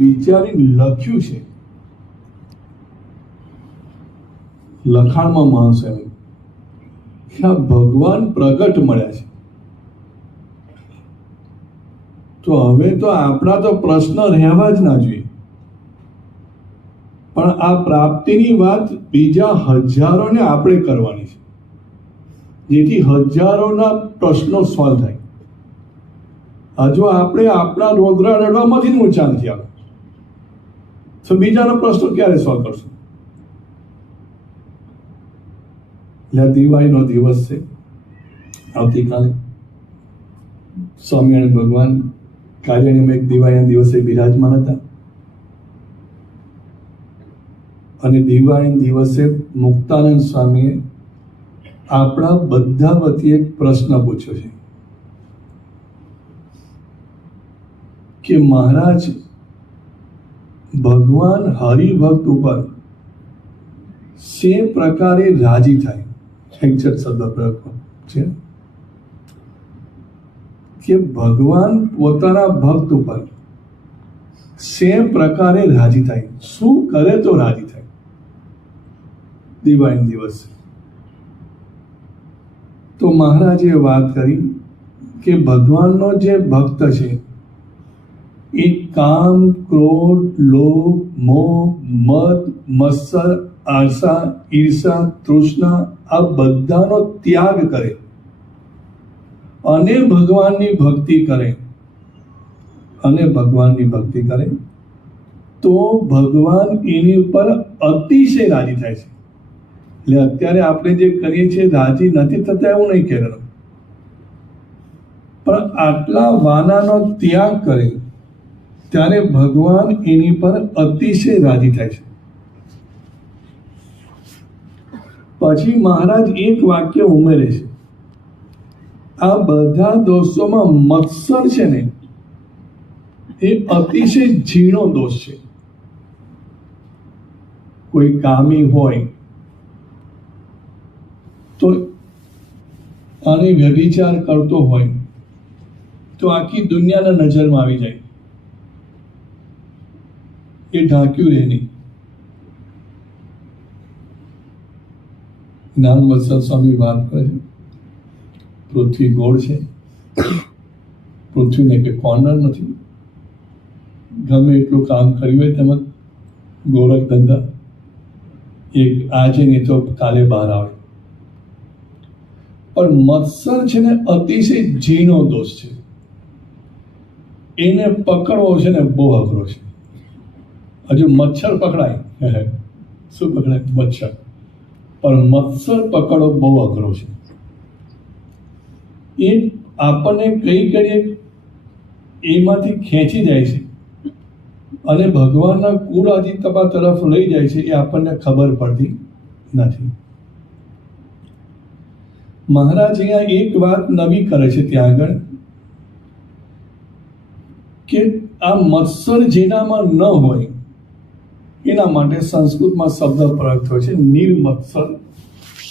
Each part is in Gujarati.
વિચારી લખ્યું છે, લખાણમાં માણસો એમ કે આ ભગવાન પ્રગટ મળ્યા છે. તો હવે તો આપણા તો પ્રશ્ન રહેવા જ ના જોઈએ, પણ આ પ્રાપ્તિની વાત બીજા હજારોને આપણે કરવાની છે, જેથી હજારોના પ્રશ્નો સોલ્વ થાય. હજુ આપણે આપણા રોદરા રડવામાંથી જ ઊંચા નથી આવ્યા, તો બીજાનો પ્રશ્ન ક્યારે સોલ્વ કરશું? એટલે દિવાળીનો દિવસ છે આવતીકાલે. સ્વામિનારાયણ ભગવાન કાળિયાણીમાં એક દિવાળીના દિવસે બિરાજમાન હતા, અને દિવાળીના દિવસે મુક્તાનંદ સ્વામીએ આપણા બધા વતી એક પ્રશ્ન પૂછ્યો છે કે મહારાજ, ભગવાન હરિભક્ત ઉપર સે પ્રકારે રાજી થાય. એક્ઝેક્ટ શબ્દ પ્રયોગ છે કે ભગવાન પોતાના ભક્ત ઉપર સે પ્રકારે રાજી થાય, શું કરે તો રાજી થાય દિવાળી દિવસ? તો મહારાજે વાત કરી કે ભગવાનનો જે ભક્ત છે એ કામ, ક્રોધ, લોભ, મોહ, મદ, મત્સર, આશા, ઈર્ષા, તૃષ્ણા આ બધાનો ત્યાગ કરે અને ભગવાનની ભક્તિ કરે, તો ભગવાન એની ઉપર અતિશય રાજી થાય છે. એટલે અત્યારે આપણે જે કરીએ છીએ રાજી નથી થતા એવું નહીં કહેવાનું, પણ આટલા વાનાનો ત્યાગ કરે ત્યારે ભગવાન એની પર અતિશય રાજી થાય છે. પછી મહારાજ એક વાક્ય ઉમેરે છે, આ બધા દોષોમાં મત્સર છે ને એ અતિશય ઝીણો દોષ છે. કોઈ કામી હોય તો અને વ્યભિચાર કરતો હોય તો આખી દુનિયાના નજરમાં આવી જાય, એ ઢાંક્યું રહે નહીં. જ્ઞાન વત્સલ સ્વામી વાત કરે છે, પૃથ્વી ગોળ છે, પૃથ્વીને કે કોર્નર નથી. ગમે એટલું કામ કર્યું હોય તેમાં ગોરખ ધંધા એક આજે નહીં તો કાલે બહાર આવે. પણ મત્સર છે ને અતિશય ઝીણો દોષ છે, એને પકડવો છે ને બહુ અઘરો છે. હજુ મચ્છર પકડાય, શું પકડાય? મચ્છર. પણ મત્સર પકડવો બહુ અઘરો છે. એ આપણને કઈ કરીએ એમાંથી ખેંચી જાય છે અને ભગવાનના કુરાજીતપા તરફ લઈ જાય છે, એ આપણને ખબર પડતી નથી. મહારાજ અહીંયા એક વાત નવી કરે છે ત્યાં આગળ કે આ મત્સર જેનામાં ન હોય એના માટે સંસ્કૃતમાં શબ્દ પ્રયોગ થયો છે, નિર્મત્સર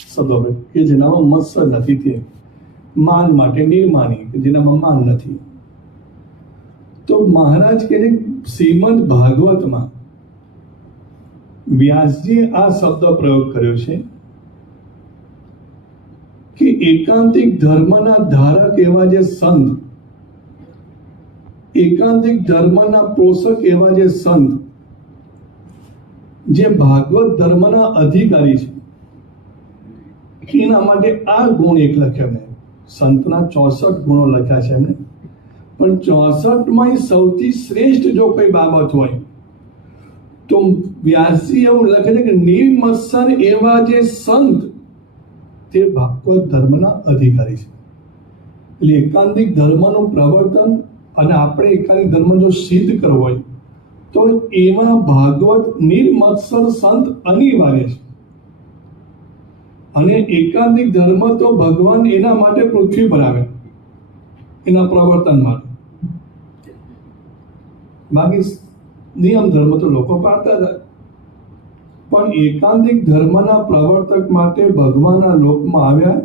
શબ્દ, કે જેનામાં મત્સર નથી. તે માન માટે નિર્માની, કે જેનામાં માન નથી. તો મહારાજ કહે છે શ્રીમદ ભાગવતમાં વ્યાસજીએ આ શબ્દ પ્રયોગ કર્યો છે કે એકાંતિક ધર્મના ધારક એવા જે સંત, એકાંતિક ધર્મના પોષક એવા જે સંત, જે ભાગવત ધર્મના અધિકારી છે, એના માટે આ ગુણ એક લખ્યા મેં. સંતના 64 ગુણો લખ્યા છે એમને, પણ 64માં સૌથી શ્રેષ્ઠ જો કોઈ બાબત હોય તો વ્યાસજી એવું લખે છે કે નિર્મત્સર એવા જે સંત તે ભાગવત ધર્મના અધિકારી છે. એટલે એકાંતિક ધર્મનું પ્રવર્તન અને આપણે એકાંતિક ધર્મ જો સિદ્ધ કરવો હોય તો એમાં ભાગવત નિર્મત્સર સંત અનિવાર્ય છે. અને એકાંતિક ધર્મ તો ભગવાન એના માટે પૃથ્વી પર આવે, એના પ્રવર્તન માટે. બાકી નિયમ ધર્મ તો લોકો પાળતા હતા, પણ એકાંતિક ધર્મના પ્રવર્તક માટે ભગવાનના લોકમાં આવ્યા.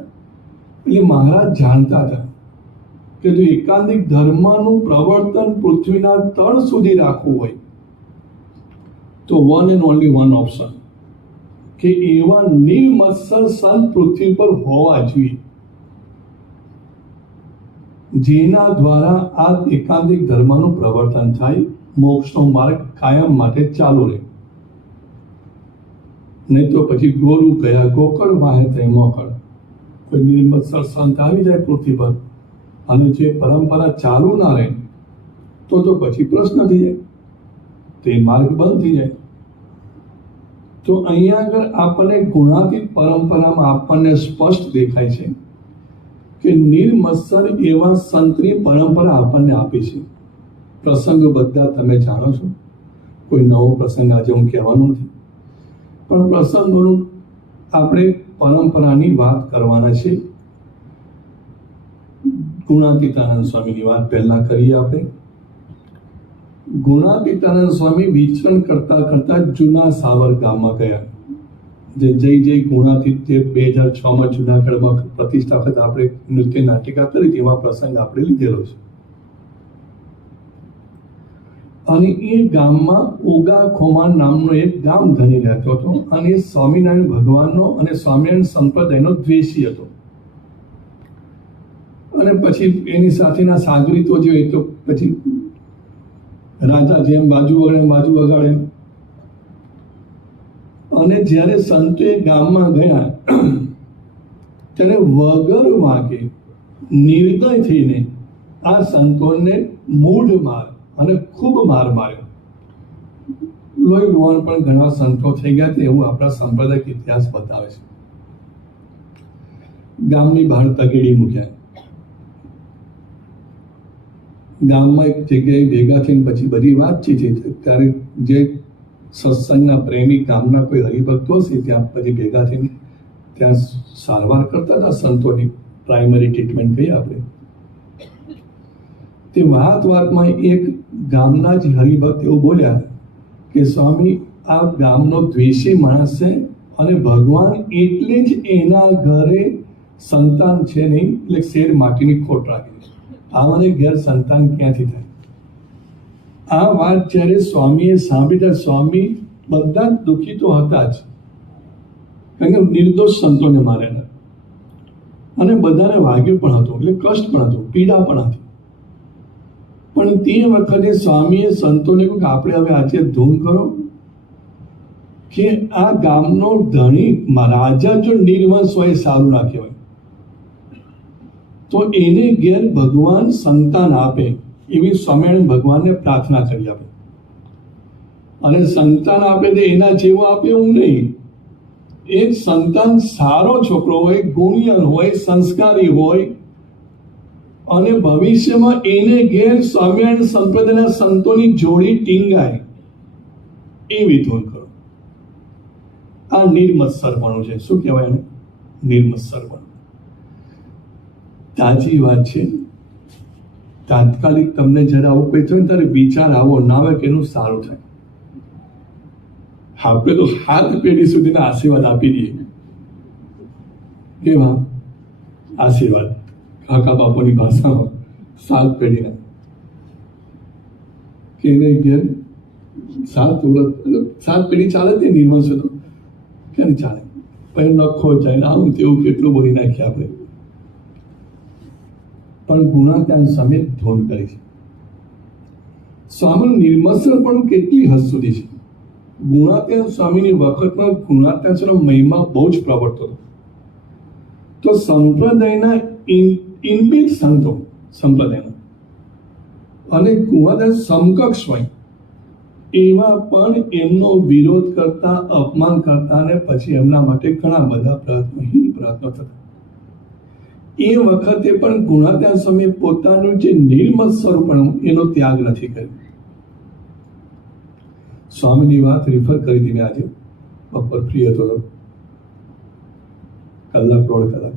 એટલે મહારાજ જાણતા હતા કે જો એકાંતિક ધર્મનું પ્રવર્તન પૃથ્વીના તળ સુધી રાખવું હોય તો one and only one option કે એવા નિર્મત્સર સંત પૃથ્વી પર હોવા જોઈએ જેના દ્વારા આ એકાંતિક ધર્મનું પ્રવર્તન થાય, મોક્ષનો માર્ગ કાયમ માટે ચાલુ રહે. નહીં તો પછી ગોરુ ગયા ગોકળ વાહે તે મોકળ. કોઈ નિર્મત્સર સંત આવી જાય પૃથ્વી પર અને જે પરંપરા ચાલુ ના રહે તો પછી પ્રશ્ન થઈ જાય, તે માર્ગ બંધ થઈ જાય. તો અહીંયા આગળ આપણને ગુણાતીત પરંપરામાં આપણને સ્પષ્ટ દેખાય છે કે નિર્મત્સર એવા સંતની પરંપરા આપણને આપી છે. પ્રસંગો બધા તમે જાણો છો, કોઈ નવો પ્રસંગ આજે હું કહેવાનો નથી, પણ પ્રસંગોનું આપણે પરંપરાની વાત કરવાના છે. ગુણાતીતાનંદ સ્વામીની વાત પહેલા કરીએ આપણે. ગુણાતીતાનંદ સ્વામી વિચરણ કરતા કરતા જૂના સાવર ગામમાં ગયા. જે જય ગુણાતીત જે 2006માં જુનાગઢમાં પ્રતિષ્ઠા વખત આપણે નૃત્ય નાટિકા કરી તેમાં પ્રસંગ આપણે લીધેલો છે. અને એ ગામમાં ઓગા ખોમાન નામનો એક ગામ ધણી રહેતો હતો અને એ સ્વામિનારાયણ ભગવાનનો અને સ્વામિનારાયણ સંપ્રદાયનો દ્વેષી હતો. અને પછી એની સાથેના સાગરીતો જે હોય તો પછી રાજા જેમ બાજુ વગાડે. અને જ્યારે સંતો એ ગામમાં ગયા ત્યારે વગર વાંકે નિર્દય થઈને આ સંતોને મૂઢ માર અને ખૂબ માર માર્યો. લોહી લુહાણ પણ ઘણા સંતો થઈ ગયા એવું આપણા સાંપ્રદાયિક ઇતિહાસ બતાવે છે. ગામની બહાર તગેડી મૂક્યા. ગામમાં એક જગ્યાએ ભેગા થઈને પછી બધી વાતચીત થઈ. ત્યારે જે સત્સંગના પ્રેમી ગામના કોઈ હરિભક્તો હશે ત્યાં પછી ભેગા થઈને ત્યાં સારવાર કરતા હતા સંતોની. પ્રાઇમરી ટ્રીટમેન્ટ કહીએ આપણે. તે વાતમાં એક ગામના જ હરિભક્ત એવું બોલ્યા કે સ્વામી આ ગામનો દ્વેષી માણસ છે અને ભગવાન એટલે જ એના ઘરે સંતાન છે નહીં, એટલે શેર માટીની ખોટ રાખી છે. આવાને ઘેર સંતાન ક્યાંથી થાય? આ વાત જ્યારે સ્વામીએ સાંભળી, સ્વામી બધા જ દુઃખી તો હતા જ, કારણ કે નિર્દોષ સંતોને મારેલા અને બધાને વાગ્યું પણ હતું, એટલે કષ્ટ પણ હતું, પીડા પણ હતી. પણ તે વખતે સ્વામીએ સંતોને કહ્યું કે આપણે હવે આજે ધૂન કરો કે આ ગામનો ધણી રાજા જો નિર્વંશ હોય સારું ના કહેવાય, તો એને ઘેર ભગવાન સંતાન આપે એવી સ્વામિનારાયણ ભગવાનને પ્રાર્થના કરી આપે. અને સંતાન આપે તો એના જેવો આપે એવું નહીં. એ સંતાન સારો છોકરો હોય, ગુણિયલ હોય, સંસ્કારી હોય અને ભવિષ્યમાં એને ઘેર સ્વામિનારાયણ સંપ્રદાયના સંતોની જોડી ટીંગાય એવી ધૂન કરો. આ નિર્મત્સરપણું છે. શું કહેવાય એને? નિર્મત્સરપણું. તાજી વાત છે. તાત્કાલિક તમને જરા આવું કોઈ થયું ત્યારે વિચાર આવો ના આવે કે એનું સારું થાય. આપણે તો 7 પેઢી સુધીના આશીર્વાદ આપી દઈએ. કેવા આશીર્વાદ? કાકા બાપુની ભાષામાં 7 પેઢીના કે એને ઘેર 7 પેઢી ચાલે તે નિર્વંશ તો ક્યારે ચાલે? પછી નખો જાય ને આવું તેવું કેટલું બોલી નાખીએ આપણે. પણ ગુણાત્યાન સામે ધોન કરી છે. સ્વામી નિર્મત્સર પણ કેટલી હદ સુધી છે. ગુણાત્યાન સ્વામીની વખતમાં ગુણાત્યાન મહિમા બહુ જ પ્રવર્તતો હતો. તો સંપ્રદાયના ઇનબિલ્ટ સંતો સંપ્રદાયના અને ગુણાત્યાન સમકક્ષ હોય એવા પણ એમનો વિરોધ કરતા, અપમાન કરતા અને પછી એમના માટે ઘણા બધા પ્રયત્નો થતા. એ વખતે પણ ગુણાત્યાન સ્વામી પોતાનું જે નિર્મલ સ્વરૂપણું એનો ત્યાગ નથી કર્યો. સ્વામીની વાત રિફર કરી હતી મેં આજે. બપોર ફ્રી હતો તો કલાક 1.5 કલાક.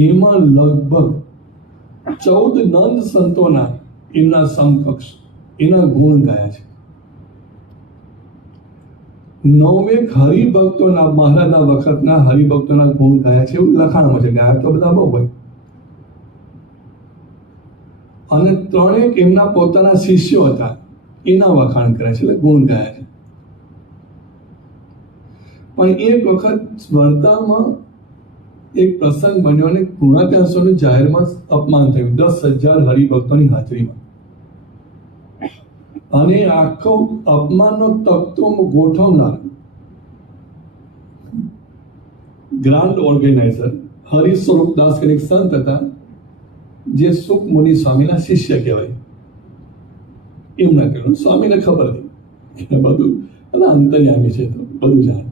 એમાં લગભગ 14 નંદ સંતોના એમના સમકક્ષ એના ગુણ ગાયા છે. 9 હરિભક્તોના મહારાજના વખતના હરિભક્તોના ગુણ ગાયા છે. એવું લખાણમાં છે. ગાયા તો બધા બહુ હોય. અને 3 એમના પોતાના શિષ્યો હતા એના વખાણ કર્યા છે, એટલે ગુણ ગાયા છે. પણ એક વખત વર્તામાં એક પ્રસંગ બન્યો અને ગુણાત્યાસોનું જાહેરમાં અપમાન થયું 10,000 હરિભક્તોની હાજરીમાં. અને આખો અપમાનનો તખ્તો ગોઠવનાર ગ્રાન્ડ ઓર્ગેનાઇઝર હરિસ્વરૂપદાસ એક સંત હતા, જે સુખ મુનિ સ્વામીના શિષ્ય કહેવાય. એમના કહેવાનું સ્વામીને ખબર હતી કે બધું અને અંતર્યામી છે તો બધું જાણે.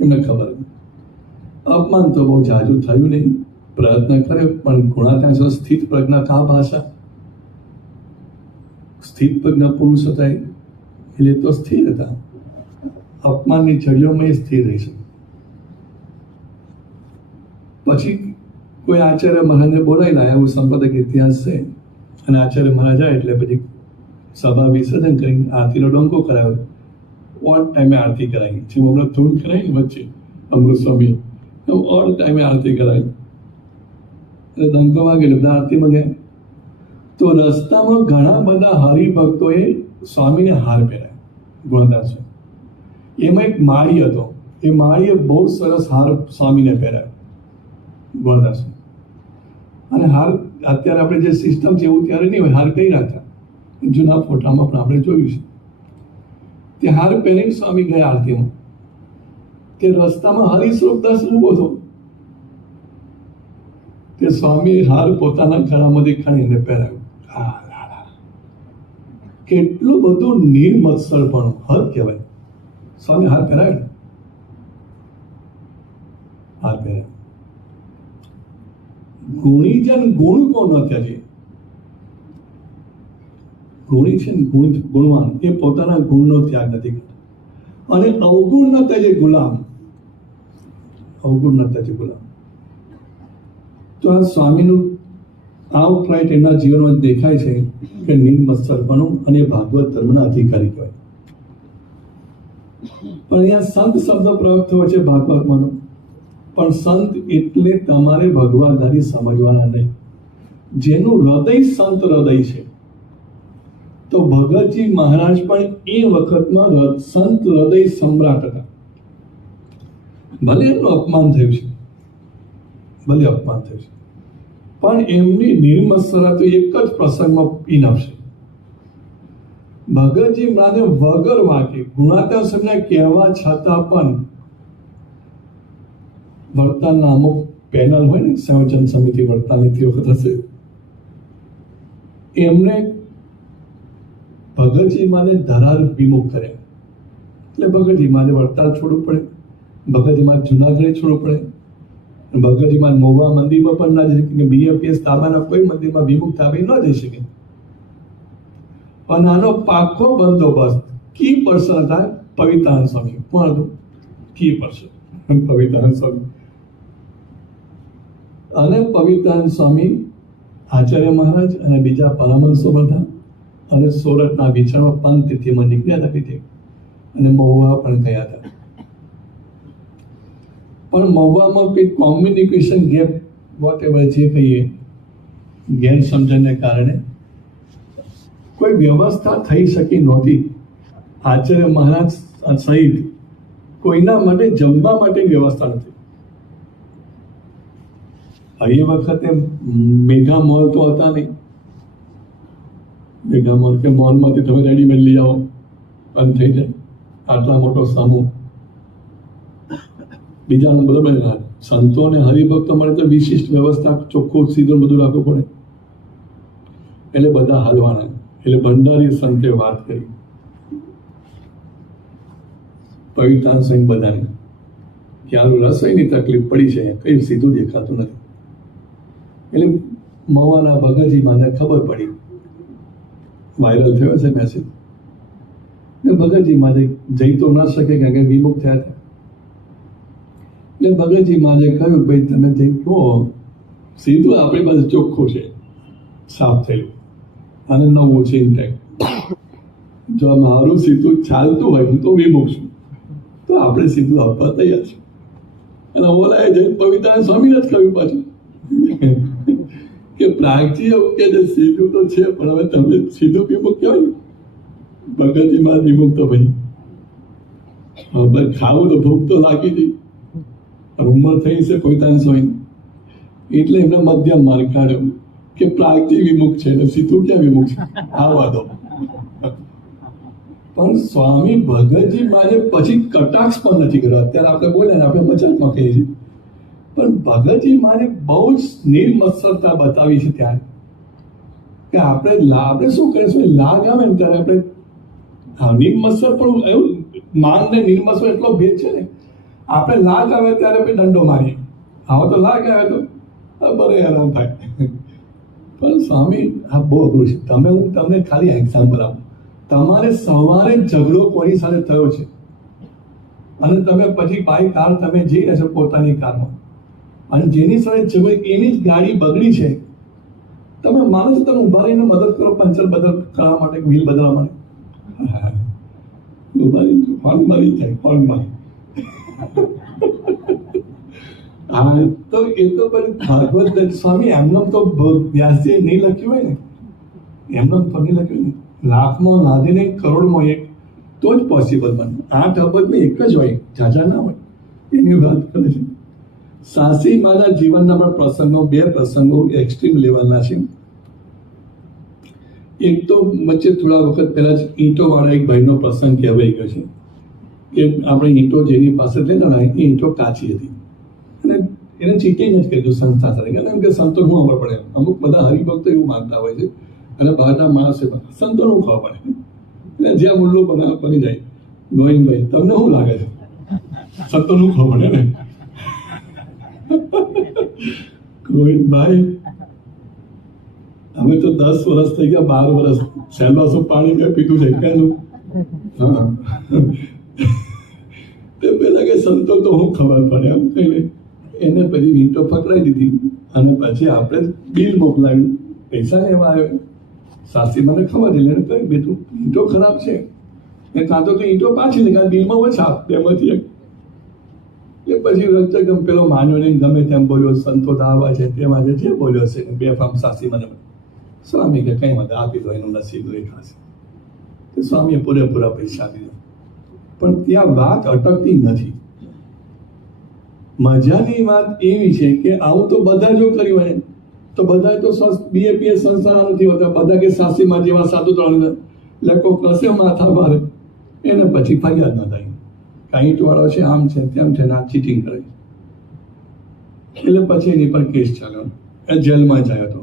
એમને ખબર હતી. અપમાન તો બહુ જાજુ થયું નહીં, પ્રયત્ન કર્યો, પણ ગુણાત્યાસો સ્થિત પ્રજ્ઞા કા ભાષા, સ્થિત પ્રજ્ઞા પુરુષ હતા એટલે તો સ્થિર હતા. અપમાનની ચડીઓમાં એ સ્થિર રહી શકે. પછી કોઈ આચાર્ય મહારાજને બોલાવી લાયા, એવું સંપ્રદાયિક ઇતિહાસ છે. અને આચાર્ય મહારાજ આવ્યા એટલે પછી સભા વિસર્જન કરી આરતીનો ડંકો કરાવ્યો. ઓડ ટાઈમે આરતી કરાવી, જેમ હમણાં ધૂન કરાવી વચ્ચે અમૃત સ્વામી ઓડ ટાઈમે આરતી કરાવી એટલે ડંકો વાગે એટલે બધા આરતીમાં ગયા. તો રસ્તામાં ઘણા બધા હરિભક્તોએ સ્વામીને હાર પહેરાય ગુણદાસો. એમાં એક માળી હતો, એ માળીએ બહુ સરસ હાર સ્વામીને પહેરાયો ગુણદાસો. અને હાર અત્યારે આપણે જે સિસ્ટમ છે એવું ત્યારે નહીં હોય, હાર કઈ રાખતા જૂના ફોટામાં પણ આપણે જોયું છે. તે હાર પહેરીને સ્વામી ગયા આરતીમાં. તે રસ્તામાં હરિસ્વરૂપદાસ ઊભો હતો. તે સ્વામી હાર પોતાના ગળામાંથી ખાણીને પહેરાવ્યો. કેટલું બધું નિર્મત્સર પણ હદ કહેવાય. સ્વામી હાર પહેરાવ્યો, હાર પહેરાવ્યો. ગુણીજન ગુણ કો ન ત્યજે. ગુણી છે ને ગુણવાન, એ પોતાના ગુણનો ત્યાગ નથી કરતા. અને અવગુણ ન ત્યજે ગુલામ, અવગુણ ન ત્યજે ગુલામ. તો આ સ્વામીનું આઉટરાઇટ એમના જીવનમાં દેખાય છે કે નિર્મત્સરપણું અને ભાગવત ધર્મના અધિકારી કહેવાય. પણ અહીંયા સંત શબ્દ પ્રયોગ થયો છે ભાગવતમાંનો. પણ સંત એટલે તમારે ભગવાધારી સમજવાના નહીં. જેનું હૃદય સંત હૃદય છે. તો ભગતજી મહારાજ પણ એ વખતમાં સંત હૃદય સમ્રાટ હતા. ભલે એમનું અપમાન થયું છે, ભલે અપમાન થયું છે, પણ એમની નિર્મત્સરતા તો એક જ પ્રસંગમાં ઇનફ છે. ભગતજી મહારાજે વગર વાંકે ગુણાત્યાસને કહેવા છતાં પણ વડતાલના અમુક પેનલ હોય ને, સંયોજન સમિતિ વડતાલની તે વખત હશે, એમને ભગતજી માને ધરાર વિમુખ કર્યા. એટલે ભગતજી માને વડતાલ છોડવું પડે, ભગતજી માને જુનાગઢ છોડવું પડે, ભગતજી માને મહુવા મંદિરમાં પણ ના જઈ શકે. બીએપીએસ તાબાના કોઈ મંદિરમાં વિમુખ તાબી ન જઈ શકે. પણ આનો પાકો બંદોબસ્ત કી પર્સન હતા પવિત્રાનંદ સ્વામી. કોણ હતું કી પર્સન? પવિત્રાનંદ સ્વામી. અને પવિત્રાનંદ સ્વામી આચાર્ય મહારાજ અને બીજા પરમહંસો હતા. અને સોરઠના વિચારવા પંથ તિથિમાં નીકળ્યા હતા પીતે, અને મહુવા પણ ગયા હતા. પણ મહુવામાં કંઈક કોમ્યુનિકેશન ગેપ વોટ એવર જે કહીએ, ગેરસમજણને કારણે કોઈ વ્યવસ્થા થઈ શકી નહોતી. આચાર્ય મહારાજ સહિત કોઈના માટે જમવા માટે વ્યવસ્થા નથી. એ વખતે મેગા મોલ તો હતા નહીં. મેગા મોલ કે મોલમાંથી તમે રેડીમેડ લઈ આવો, બંધ થઈ જાય. આટલા મોટો સમૂહ, બીજાનું બરાબર. સંતો અને હરિભક્તો મળે તો વિશિષ્ટ વ્યવસ્થા, ચોખ્ખું સીધું બધું રાખવું પડે. એટલે બધા હાલવાના. એટલે ભંડારી સંતે વાત કરી પવિત્રાનંદ સ્વામી બધાને કે આનું રસોઈની તકલીફ પડી છે, કઈ સીધું દેખાતું નથી. એટલે મવાના ભગતજી માને ખબર પડી, વાયરલ થયો છે મેસેજ. ભગતજી માને જઈ તો ન શકે કારણ કે વિમુખ થયા હતા. એટલે ભગતજી માને કહ્યું, ભાઈ તમે જઈ કહો, સીધું આપણી પાસે ચોખ્ખું છે, સાફ થયેલું, અને નવું છે ઇન્ટેક્ટ. જો મારું સીધું ચાલતું હોય તો વિમુખ છું, તો આપણે સીધું આપવા તૈયાર છે. અને ઓલાએ જઈને પવિત્રાનંદ સ્વામીને જ કહ્યું પાછું કે પ્રાગજી એવું કે છે સીધું તો છે, પણ હવે તમે સીધું વિમુખ કહેવાય. ભગતજી માં વિમુખ તો ભાઈ હવે ખાવું તો ભૂખ તો લાગી હતી, ઉંમર થઈ છે 45 એટલે એમને મધ્યમ માર્ગ કાઢ્યો કે પ્રાગથી વિમુખ છે ને સીધું ક્યાં વિમુખ છે, આવવા દો. પણ સ્વામી ભગતજી માને પછી કટાક્ષ પણ નથી કર્યો. અત્યારે આપણે બોલ્યા ને આપણે મજાકમાં કહીએ છીએ, પણ ભગતજી માને બહુ જ નિર્મત્સરતા બતાવી છે ત્યારે કે આપણે શું કરીશું, લાગ આવે ને ત્યારે આપણે નિર્મત્સર પણ એવું માન ને નિર્મત્સર એટલો ભેદ છે ને, આપણે લાગ આવે ત્યારે આપણે દંડો મારીએ, આવો તો લાગ આવે તો બરે હેરાન થાય. પણ સ્વામી આ બહુ અઘરું છે. હું તમને ખાલી એક્ઝામ્પલ આપું. તમારે સવારે ઝઘડો કોની સાથે થયો છે અને તમે પછી બાય કાર તમે જઈ રહ્યા છો પોતાની કારમાં, અને જેની સાથે ઝઘડો એની જ ગાડી બગડી છે, તમે માનો છો તમે ઉભા રહીને મદદ કરો પંચર કરવા માટે, વ્હીલ બદલવા માટે? ઉભા રહીને ફોન મારી જાય, ફોન મારી. હા, તો એ તો પણ ભાગવત સ્વામી એમનેમ તો વ્યાસજીએ નહીં લખ્યું હોય ને, એમનેમ તો નહીં લખ્યું ને. લાખમાં લાદીને કરોડમાં એક તો જ પોસિબલ બને. 8 અબજમાં એક જ હોય, ઝાઝા ના હોય, એની વાત કરે છે. સાસી માના જીવનના પણ પ્રસંગો, 2 પ્રસંગો એક્સ્ટ્રીમ લેવલના છે. એક તો વચ્ચે થોડા વખત પહેલા જ ઈંટો વાળા એક ભાઈનો પ્રસંગ કહેવાઈ ગયો છે કે આપણે ઈંટો જેની પાસે લેતા ને એ ઈંટો કાચી હતી અને એને ચીટિંગ જ કર્યું સંસ્થા સાથે, એમ કે સંતો શું ખબર પડે. અમુક બધા હરિભક્તો એવું માનતા હોય છે અને બહારના માણસે સંતોનું ખબર પડે એટલે જ્યાં મુલ્લો બની જાય. ગોવિંદભાઈ તમને શું લાગે છે, સંતોનું ખબર પડે ને? ગોવિંદભાઈ અમે તો 10 વર્ષ થઈ ગયા, 12 વર્ષ સેલવાસો પાણી મેં પીધું છે ક્યાંનું. હા, તે પેલા કે સંતો તો હું ખબર પડે એમ કહીને એને પછી વીંટો પકડાઈ દીધી અને પછી આપણે બિલ મોકલાવ્યું, પૈસા લેવા આવ્યો. સાસી મને ખબર છે, એને કહ્યું બેટું ઈંટો ખરાબ છે, ને કાં તો ઈંટો પાછી લે, કાં બિલમાં ઓછા, બેમાંથી એક. એ પછી રચકમ પેલો માન્યો નહીં, ગમે તેમ બોલ્યો, સંતો દાવા છે તેમાં છે જે બોલ્યો છે. 2 ફામ સાસી મને સ્વામી કે કઈ વાત આપી દો, એનું નસીબ રેખાશે. સ્વામીએ પૂરેપૂરા પૈસા દીધા. પણ ત્યાં વાત અટકતી નથી. મજાની વાત એવી છે કે આવું તો બધા જો કર્યું હોય તો બધા તો BAPS સંસ્થાના નથી હોતા. બધા કે સાસીમાં જેવા સાધુ ત્રણ લોકો કશે માથા ભારે, એને પછી ફરિયાદ ન થાય. કાંઈટ વાળો છે, આમ છે તેમ છે, ના ચીટિંગ કરે, એટલે પછી એની પર કેસ ચાલ્યો, એ જેલમાં જાય હતો.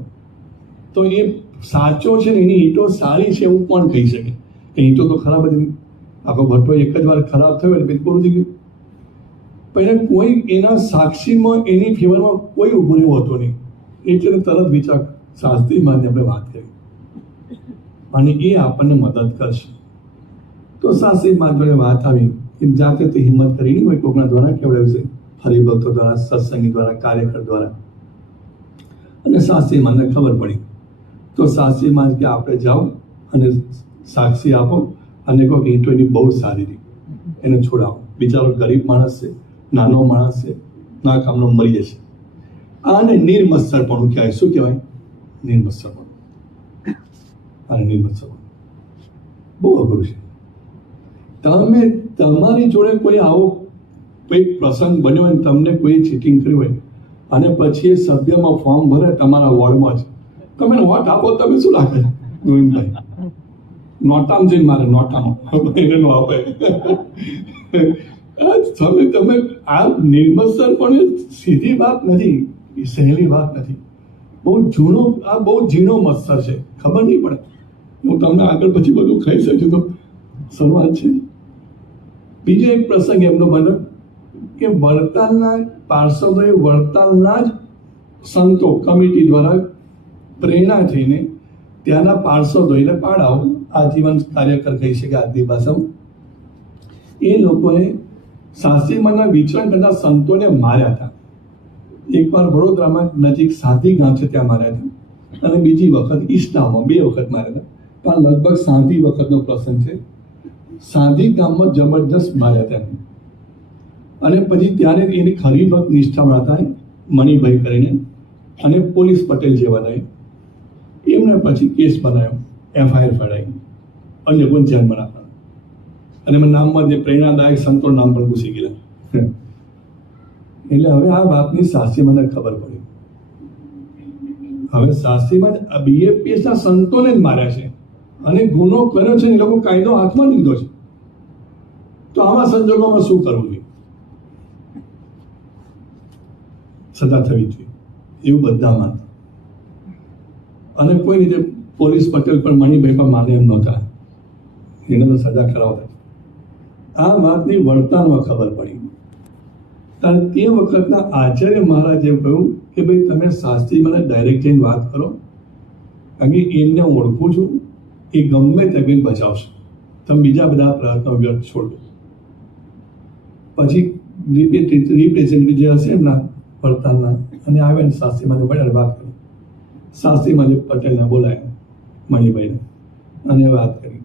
તો એ સાચો છે ને, એની ઈંટો સારી છે એવું કોણ કહી શકે? કે ઈંટો તો ખરાબ હતી, આખો ભટ્ટો એક જ વાર ખરાબ થયો એટલે પૂરું થઈ ગયું. પણ કોઈ એના સાક્ષીમાં એની ફેવરમાં કોઈ ઉભું રહેવું હતું નહીં, એટલે તરત વિચાર શાસ્ત્રીમાં આપણે વાત કરી અને એ આપણને મદદ કરશે. તો શાસ્ત્રીમાં જોડે વાત આવી કે જાતે તે હિંમત કરી નહીં હોય, કોકના દ્વારા કેવડાવ્યું છે, હરિભક્તો દ્વારા, સત્સંગી દ્વારા, કાર્યકર દ્વારા. અને શાસ્ત્રીમાંને ખબર પડી તો શાસ્ત્રીમાં કે આપણે જાઓ અને સાક્ષી આપો અને કહો કે ઈંટો એની બહુ સારી હતી, એને છોડાવો. બિચારો ગરીબ માણસ છે, નાનો માણસ છે, ના કામનો મરી જશે. આને નિર્મત્સરપણું કહેવાય. શું કહેવાય? નિર્મત્સરપણું. અને નિર્મત્સરપણું બહુ અઘરું છે. તમે તમારી જોડે કોઈ આવો કોઈ પ્રસંગ બન્યો હોય, તમને કોઈ ચીટિંગ કર્યું હોય અને પછી એ સભ્યમાં ફોર્મ ભરે તમારા વોર્ડમાં જ, તમે વોટ આપો, તમે શું લાગે ગોવિંદભાઈ? નોટામાં જઈને મારે નોટામાં એને નો આપે. તમે આ નિર્મત્સર પણ સીધી વાત નથી, સહેલી વાત નથી. બહુ ઝીણો મત્સર છે, ખબર નહીં પડે. હું તમને આગળ પછી બધું કહી શકું તો શરૂઆત છે. બીજો એક પ્રસંગ એમનો બન્યો કે વડતાલના પાર્ષદોએ વડતાલના જ સંતો કમિટી દ્વારા પ્રેરણા થઈને ત્યાંના પાર્ષદો એટલે પાડાઓ, આજીવન કાર્યકર કહી શકે આજની ભાષામાં, એ લોકોએ સાસરીમાંના વિચરણ કરતા સંતોને માર્યા હતા. એકવાર વડોદરામાં નજીક સાધી ગામ છે ત્યાં માર્યા હતા, અને બીજી વખત ઈસ્ટામાં 2 વખત માર્યા હતા. પણ લગભગ સાધી વખતનો પ્રસંગ છે. સાધી ગામમાં જબરજસ્ત માર્યા હતા. અને પછી ત્યારે એની ખરી ભક્ત નિષ્ઠાવાળા હતા મણિભાઈ કરીને, અને પોલીસ પટેલ જેવા હતા. એમને પછી કેસ બનાવ્યો, FIR ફડાવી, અન્ય કોઈ ધ્યાનમાં રાખવાનું. અને એમાં નામમાં જે પ્રેરણાદાયક સંતોનું નામ પણ ઘૂસી ગયેલા. એટલે હવે આ વાતની સાચી મને ખબર પડી. હવે શાસ્ત્રીમાં BAPS ના સંતોને જ માર્યા છે અને ગુનો કર્યો છે ને એ લોકો કાયદો હાથમાં લીધો છે. તો આવા સંજોગોમાં શું કરવું જોઈએ? સજા થવી જોઈએ એવું બધા માનતા. અને કોઈ રીતે પોલીસ પટેલ પણ મણિભાઈ પણ માને એમ નહોતા, એને તો સજા કરાવતા. આ વાતની વળતાણમાં ખબર પડી ત્યારે તે વખતના આચાર્ય મહારાજે કહ્યું કે ભાઈ તમે શાસ્ત્રી મને ડાયરેક્ટ જઈને વાત કરો, કારણ કે એમને હું ઓળખું છું, એ ગમે તે કંઈ બચાવશે, તમે બીજા બધા પ્રયત્નો વ્યર્થ છોડો. પછી રિપ્રેઝેન્ટેટિવ જે હશે એમના વળતાણના અને આવે ને શાસ્ત્રીમાં પડ્યા વાત કરી. શાસ્ત્રીમાં જે પટેલને બોલાયા મણિભાઈને અને વાત કરી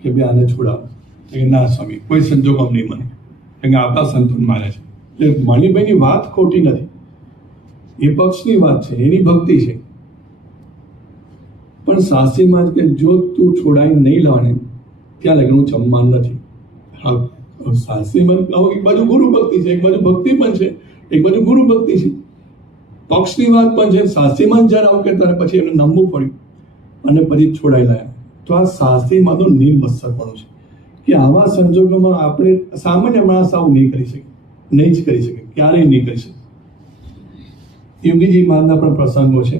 કે ભાઈ આને છોડાવો. કે ના સ્વામી, કોઈ સંજોગમ નહીં મને, કારણ કે આપણા સંતોન મારે છે. એટલે મણિભાઈની વાત ખોટી નથી, એ પક્ષની વાત છે, એની ભક્તિ છે. પણ શાસ્ત્રીમાં કે જો તું છોડાઈ નહીં લાવને ત્યાં લગન હું જમવાનું નથી. હા, શાસ્ત્રીમાં એક બાજુ ગુરુ ભક્તિ છે, એક બાજુ ભક્તિ પણ છે, એક બાજુ ગુરુ ભક્તિ છે, પક્ષની વાત પણ છે. શાસ્ત્રીમાં જ્યારે આવું કે ત્યારે પછી એમને નમવું પડ્યું અને પછી છોડાઈ લાયા. તો આ શાસ્ત્રીમાં તો નિર્મત્સરપણું છે કે આવા સંજોગોમાં આપણે સામાન્ય માણસ આવું નહીં કરી શકે, નહીં જ કરી શકે, ક્યારેય નહીં કરી શકે. યોગીજી મહારાજના પણ પ્રસંગો છે.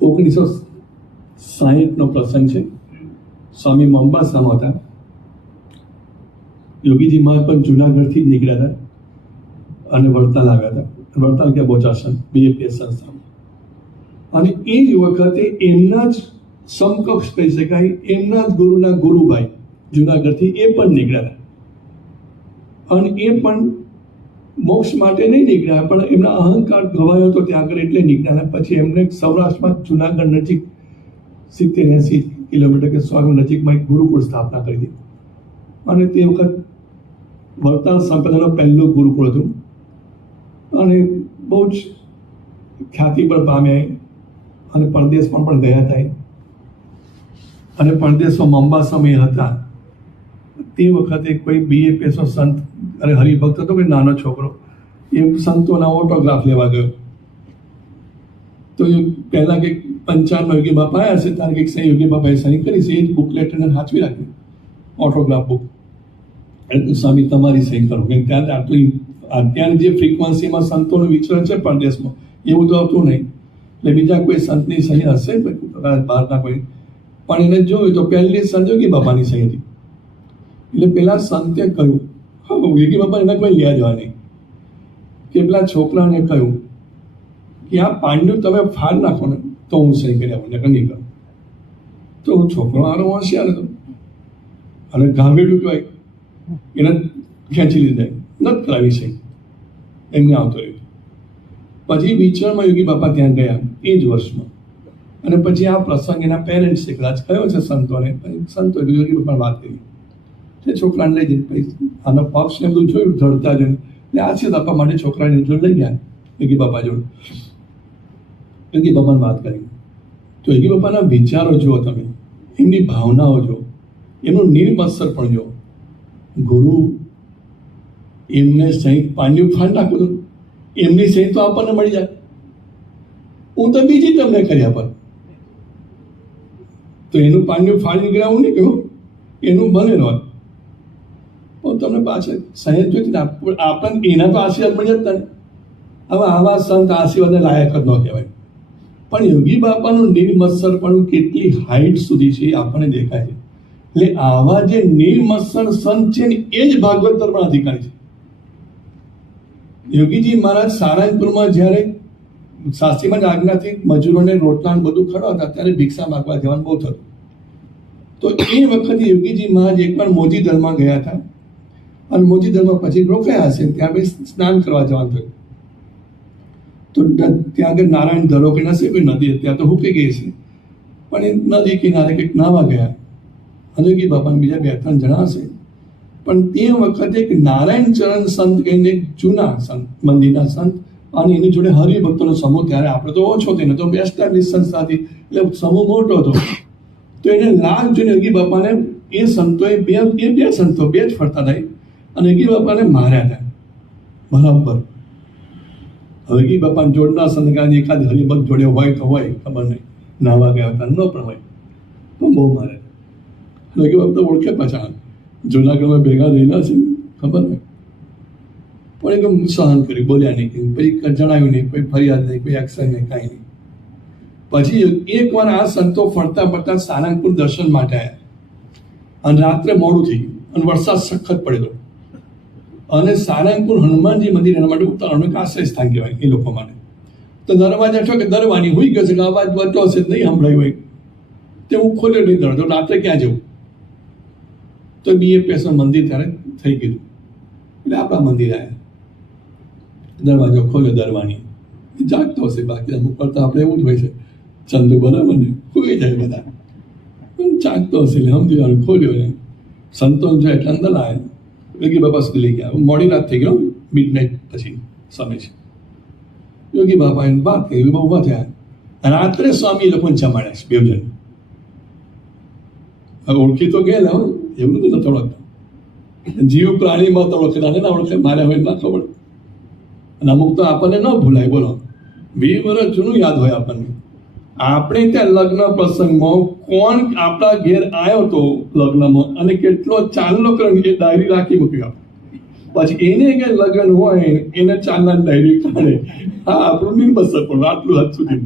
1960નો પ્રસંગ છે. સ્વામી મોંબાસામાં હતા. યોગીજી મહારાજ પણ જુનાગઢથી જ નીકળ્યા હતા અને વડતાલ આવ્યા હતા. વડતાલ કે બોચાસન BAPS સંસ્થામાં. અને એ જ વખતે એમના જ સમકક્ષ કહી શકાય, એમના જ ગુરુના ગુરુભાઈ જુનાગઢથી એ પણ નીકળ્યા. અને એ પણ મોક્ષ માટે નહીં નીકળ્યા, પણ એમના અહંકાર ગવાયો હતો ત્યાં આગળ એટલે નીકળ્યા. પછી એમને સૌરાષ્ટ્રમાં જુનાગઢ નજીક 70-80 કિલોમીટર કે 100 નજીકમાં એક ગુરુકુળ સ્થાપના કરી હતી. અને તે વખત વડતાલ સંપ્રદાયનું પહેલું ગુરુકુળ હતું અને બહુ જ ખ્યાતિ પણ પામ્યા અને પરદેશમાં પણ ગયા હતા. અને પરદેશમાં મોંબાસામાં હતા તે વખતે કોઈ BAPS નો સંત અને હરિભક્ત હતો, કોઈ નાનો છોકરો, એ સંતોના ઓટોગ્રાફ લેવા ગયો. તો એ પહેલા કંઈક 55 યોગી બાપા આવ્યા છે, ત્યારે કંઈક સહી યોગી બાપાએ સહી કરી છે, એ જ બુકલેટ એને હાચવી રાખી, ઓટોગ્રાફ બુક. સ્વામી તમારી સહી કરો, કેમ ત્યારે આટલી અત્યારની જે ફ્રીક્વન્સીમાં સંતોનું વિચરણ છે પરદેશમાં એવું તો આવતું નહીં. એટલે બીજા કોઈ સંતની સહી હશે બહારના કોઈ, પણ એને જોયું તો પહેલી સંજોગી બાપાની સહી હતી. એટલે પેલા સંતે કહ્યું, હા યોગી બાપા એના કોઈ લ્યા જવા નહીં. કે પેલા છોકરાને કહ્યું કે આ પાંડુ તમે ફાડ નાખો ને તો હું સહી કરી આપું, નકર નહીં કરું. તો છોકરો આરો હોશિયાર હતો અને ગાંભીડું કહેવાય, એને ખેંચી લીધા, નથી કરાવી સહી, એમને આવતો રહ્યો. પછી વિચરણમાં યોગી બાપા ત્યાં ગયા એ જ વર્ષમાં. અને પછી આ પ્રસંગ એના પેરેન્ટ્સે કદાચ કયો છે સંતોને, સંતો યોગી બાપા વાત કરી. તે છોકરાને લઈ જઈ આનો પક્ષને બધું જોયું ધડતા જોઈને, એટલે આશીર્વાદ આપવા માટે છોકરાને જોડે લઈ ગયા યોગી બાપા જોડે. યોગી બાપાને વાત કરી તો યોગી બાપાના વિચારો જુઓ તમે, એમની ભાવનાઓ જુઓ, એમનું નિર્મત્સર પણ જુઓ. ગુરુ એમને સહી પાંડ્યુ ફાડ નાખું હતું, એમની સહી તો આપણને મળી જાય, હું તો બીજી તમને કર્યા પર. તો એનું પાંડ્યુ ફાડી નીકળ્યા હું નહીં કહ્યું, એનું બનેલું હોત તો તમને પાછળ સહી જોઈતી ને આપણને એના તો આશીર્વાદ મળી જતા ને. હવે આવા સંત આશીર્વાદને લાયક જ ન કહેવાય. પણ યોગી બાપાનું નિર્મત્સરપણું કેટલી હાઈટ સુધી છે એ આપણને દેખાય છે. એટલે આવા જે નિર્મત્સર સંત છે ને એ જ ભાગવત દર્પણ અધિકારી છે. યોગીજી મહારાજ સારંગપુરમાં જ્યારે શાસ્ત્રીમાં જ આજ્ઞાથી મજૂરોને રોટલા બધું ખવડાવતા ત્યારે ભિક્ષા માગવા જવાનું બહુ થતું. તો એ વખતે યોગીજી મહારાજ એકવાર મોજી દળમાં ગયા હતા અને મોજી દળમાં પછી રોકાયા હશે, ત્યાં પછી સ્નાન કરવા જવાનું થયું. તો ત્યાં આગળ નારાયણ દરો કે નશે કોઈ નદી, ત્યાં તો હુકી ગઈ છે, પણ એ નદી કિનારે કંઈક નાવા ગયા અને યોગી બાપાને બીજા 2-3 જણા હશે. પણ તે વખતે એક નારાયણ ચરણ સંત કહીને જૂના સંત, મંદિરના સંત, અને એની જોડે હરિભક્તોનો સમૂહ, ત્યારે આપણે તો ઓછો થઈને તો એસ્ટાબ્લિશ સંસ્થા હતી એટલે સમૂહ મોટો હતો. તો તો એને લાગ જોઈને યોગી બાપાને એ સંતોએ બે સંતો બે જ ફરતા થાય અને યોગી બાપાને માર્યા હતા બરાબર. યોગી બાપાને જોડના સંત એકાદ હરિભક્ત જોડે હોય તો હોય, ખબર નહીં, નાવા ગયા હતા ન પણ હોય તો બહુ મારે. યોગી બાપા તો ઓળખે પાછા, જુનાગઢમાં ભેગા રહેલા છે, ખબર નહીં, પણ એકદમ સહન કર્યું, બોલ્યા નહીં, પછી જણાવ્યું નહીં, કોઈ ફરિયાદ નહીં, કોઈ એક્શન નહીં, કાંઈ નહીં. પછી એકવાર આ સંતો ફરતા ફરતા સારંગપુર દર્શન માટે આવ્યા અને રાત્રે મોડું થઈ ગયું અને વરસાદ સખત પડેલો અને સારંગપુર હનુમાનજી મંદિર એના માટે ઉતારવાનું એક આશ્રય સ્થાન કહેવાય એ લોકો માટે. તો દરવાજા છો કે દરવાની હોઈ ગયો છે કે અવાજ વધતો હશે નહીં સંભળાયું હોય તે હું ખોલ્યો નહીં દરવાજો, રાત્રે ક્યાં જવું? તો BAPS મંદિર ત્યારે થઈ ગયું એટલે આપણા મંદિર આવ્યા, દરવાજો ખોલ્યો દરવાની, જાગતો હશે, બાકી અમુક કરતા આપણે એવું જ હોય છે ચંદુ બરાબર ને, ખોઈ જાય બધા, પણ જાગતો હશે એટલે સમજી ખોલ્યો ને સંતોષ જો એટલે અંદર આવ્યા, યોગી બાપા સુધી લઈ ગયા. મોડી રાત થઈ ગયો, મિડનાઇટ પછી સમય છે. યોગી બાપા એને વાત કરી, ઊભા થયા, રાત્રે સ્વામી લોકોને જમાડ્યા છે બે જણ. ઓળખી તો ગયેલા હો, એવું નથી ઓળખતા, જીવ પ્રાણીમાં તો ઓળખતા ને ના ઓળખે, મારે હોય ના ખબર. અને અમુક તો આપણને ન ભૂલાય, બોલો 20 વર્ષ જૂનું યાદ હોય આપણને. આપણે ત્યાં લગ્ન પ્રસંગમાં કોણ આપણા ઘેર આવ્યો હતો લગ્નમાં અને કેટલો ચાંદલો કર્યો એ ડાયરી રાખી મૂકી આપણે. પછી એને કે લગ્ન હોય એને ચાંદલા ડાયરી કાઢે. હા, આપણું નિર્બસર પણ આટલું હદ સુધી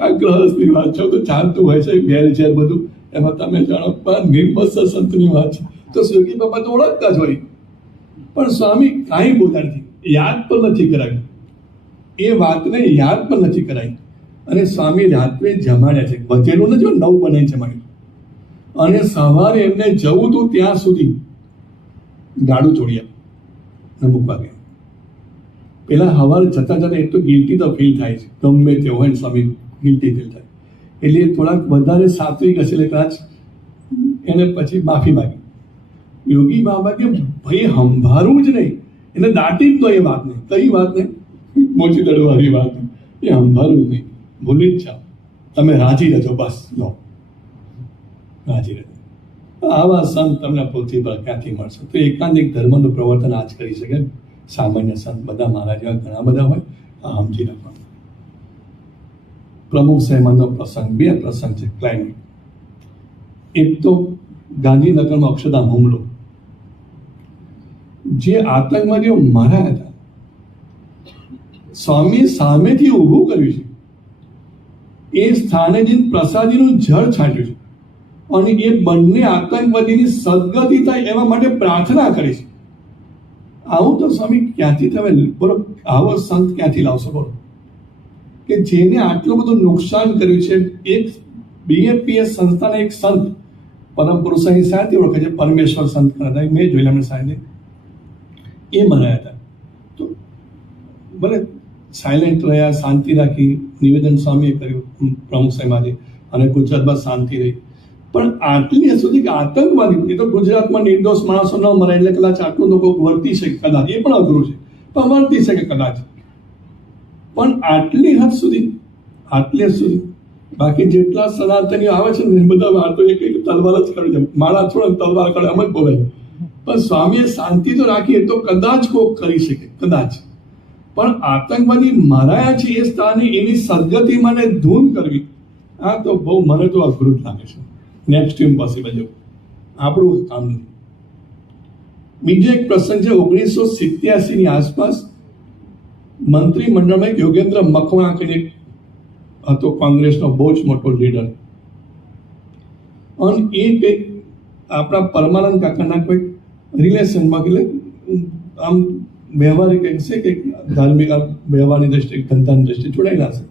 આ ગ્રહસ્થની વાત છે તો ચાલતું હોય છે, ઘેર છે બધું, એમાં તમે જાણો પણ નિર્બસર સંતની વાત છે. તો યોગી બાપા તો ઓળખતા જ હોય, પણ સ્વામી કાંઈ બોલ્યા નથી, યાદ પણ નથી કરાવી, એ વાતને યાદ પણ નથી કરાવી. અને સ્વામી રાત્રે જમાડ્યા છે, વધેલું નથી, 9 બનાવી જમાડ્યું. અને સવારે એમને જવું હતું ત્યાં સુધી ગાડું છોડ્યા મૂકવા ગયા. પેલા સવારે જતા જતા એક તો ગિલ્ટી તો ફીલ થાય છે, ગમે તે હોય ને સ્વામી ગિલ્ટી ફીલ થાય, એટલે થોડાક વધારે સાત્વિક હશે એટલે કદાચ એને પછી માફી માગી. યોગી બાબા કે ભાઈ સંભાળવું જ નહીં, એને દાટી જ તો એ વાત નહીં, કઈ વાત નહીં, મોટી દડવાળી વાત, એ સંભાળવું નહીં, ભૂલી જ જાઓ, તમે રાજી રહેજો, બસ લો રાજી રહેજો. આવા સંત તમને પૃથ્વી પર ક્યાંથી મળશે? તો એકાંતિક ધર્મનું પ્રવર્તન આજ કરી શકે. સામાન્ય સંત બધા મારા જેવા ઘણા બધા હોય, આ સમજી રાખવાનું. પ્રમુખ સાહેબનો પ્રસંગ, 2 પ્રસંગ છે ક્લાઇમેટ. એક તો ગાંધીનગરમાં અક્ષરધામ હુમલો, જે આતંકવાદીઓ માર્યા હતા, સ્વામી સામેથી ઊભું કર્યું છે, એ સ્થાને જઈને પ્રસાદીનું જળ છાંટ્યું છે અને એ બંને આતંકવાદીની સદગતિ થાય એવા માટે પ્રાર્થના કરી છે. આવું તો સ્વામી ક્યાંથી તમે બોલો, આવો સંત ક્યાંથી લાવશો બોલો, કે જેને આટલું બધું નુકસાન કર્યું છે. એક BAPS સંસ્થાના એક સંત પરમ પુરુષની સાથે ઓળખે છે, પરમેશ્વર સંત હતા, મેં જોયેલા એમને સાથે, એ મનાયા હતા. તો ભલે સાયલેન્ટ રહ્યા, શાંતિ રાખી, નિવેદન સ્વામીએ કર્યું પ્રમુખ સાહેબમાંથી, અને ગુજરાતમાં શાંતિ રહી. પણ આટલી સુધી કે આતંકવાદી, એ તો ગુજરાતમાં નિર્દોષ માણસો ન મરાય એટલે કદાચ આટલું લોકો વર્તી શકે, કદાચ એ પણ અઘરું છે, પણ વર્તી શકે કદાચ, પણ આટલી હદ સુધી, આટલી હદ સુધી. બાકી જેટલા સનાતનીઓ આવે છે ને બધા વાતો એ કઈ તલવાર જ કરે છે, માળા છોડે તલવાર કરે એમ જ બોલાય. પણ સ્વામીએ શાંતિ તો રાખી, એ તો કદાચ કોક કરી શકે, કદાચ. પણ આતંકવાદી મારાયા છે એ સ્થાને એની સદગતિ માટે ધૂન કરવી, આ તો બહુ મને તો અઘરું જ લાગે છે. નેક્સ્ટ ઇમ્પોસિબલ જેવું આપણું કામ નથી. બીજો એક પ્રસંગ છે 1987 ની આસપાસ મંત્રીમંડળમાં યોગેન્દ્ર મકવાણા કરીને હતો, કોંગ્રેસનો બહુ જ મોટો લીડર, અને એ કંઈક આપણા પરમાનંદ કાકાના કોઈક રિલેશનમાં, એટલે આમ વ્યવહારિક છે કે ધાર્મિક વ્યવહારની દ્રષ્ટિએ, ધંધાની દ્રષ્ટિએ જોડાયેલા છે.